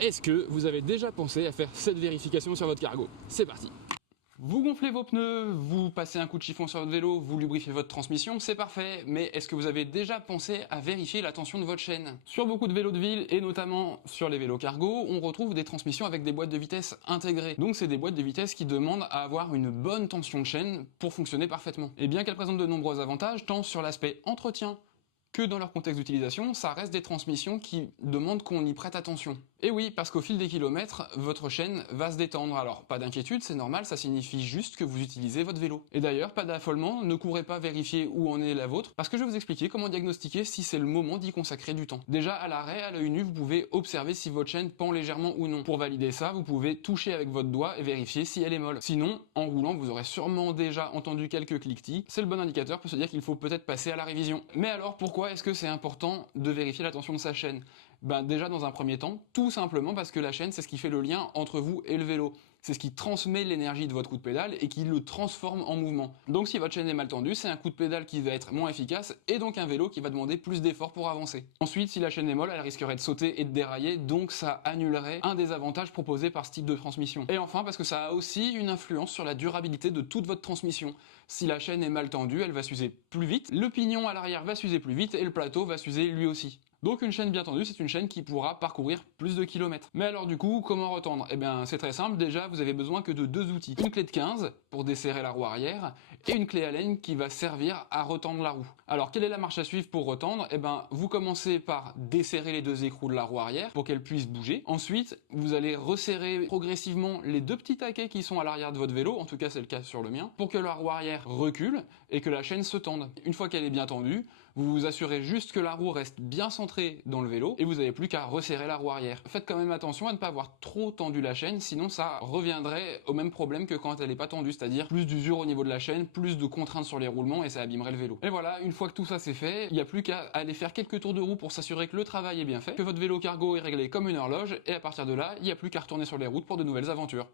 Est-ce que vous avez déjà pensé à faire cette vérification sur votre cargo? C'est parti. Vous gonflez vos pneus, vous passez un coup de chiffon sur votre vélo, vous lubrifiez votre transmission, c'est parfait, mais est-ce que vous avez déjà pensé à vérifier la tension de votre chaîne? Sur beaucoup de vélos de ville, et notamment sur les vélos cargo, on retrouve des transmissions avec des boîtes de vitesse intégrées. Donc c'est des boîtes de vitesse qui demandent à avoir une bonne tension de chaîne pour fonctionner parfaitement. Et bien qu'elles présentent de nombreux avantages, tant sur l'aspect entretien que dans leur contexte d'utilisation, ça reste des transmissions qui demandent qu'on y prête attention. Et oui, parce qu'au fil des kilomètres, votre chaîne va se détendre. Alors, pas d'inquiétude, c'est normal, ça signifie juste que vous utilisez votre vélo. Et d'ailleurs, pas d'affolement, ne courez pas vérifier où en est la vôtre, parce que je vais vous expliquer comment diagnostiquer si c'est le moment d'y consacrer du temps. Déjà, à l'arrêt, à l'œil nu, vous pouvez observer si votre chaîne pend légèrement ou non. Pour valider ça, vous pouvez toucher avec votre doigt et vérifier si elle est molle. Sinon, en roulant, vous aurez sûrement déjà entendu quelques cliquetis. C'est le bon indicateur pour se dire qu'il faut peut-être passer à la révision. Mais alors, pourquoi est-ce que c'est important de vérifier la tension de sa chaîne? Ben déjà dans un premier temps, tout simplement parce que la chaîne c'est ce qui fait le lien entre vous et le vélo. C'est ce qui transmet l'énergie de votre coup de pédale et qui le transforme en mouvement. Donc si votre chaîne est mal tendue, c'est un coup de pédale qui va être moins efficace et donc un vélo qui va demander plus d'efforts pour avancer. Ensuite, si la chaîne est molle, elle risquerait de sauter et de dérailler, donc ça annulerait un des avantages proposés par ce type de transmission. Et enfin, parce que ça a aussi une influence sur la durabilité de toute votre transmission. Si la chaîne est mal tendue, elle va s'user plus vite, le pignon à l'arrière va s'user plus vite et le plateau va s'user lui aussi. Donc une chaîne bien tendue, c'est une chaîne qui pourra parcourir plus de kilomètres. Mais alors du coup, comment retendre? Eh bien c'est très simple, déjà vous avez besoin que de deux outils. Une clé de 15 pour desserrer la roue arrière et une clé Allen qui va servir à retendre la roue. Alors quelle est la marche à suivre pour retendre? Eh bien vous commencez par desserrer les deux écrous de la roue arrière pour qu'elle puisse bouger. Ensuite, vous allez resserrer progressivement les deux petits taquets qui sont à l'arrière de votre vélo, en tout cas c'est le cas sur le mien, pour que la roue arrière recule et que la chaîne se tende. Une fois qu'elle est bien tendue, vous vous assurez juste que la roue reste bien centrée dans le vélo et vous n'avez plus qu'à resserrer la roue arrière. Faites quand même attention à ne pas avoir trop tendu la chaîne, sinon ça reviendrait au même problème que quand elle n'est pas tendue, c'est-à-dire plus d'usure au niveau de la chaîne, plus de contraintes sur les roulements et ça abîmerait le vélo. Et voilà, une fois que tout ça c'est fait, il n'y a plus qu'à aller faire quelques tours de roue pour s'assurer que le travail est bien fait, que votre vélo cargo est réglé comme une horloge et à partir de là, il n'y a plus qu'à retourner sur les routes pour de nouvelles aventures.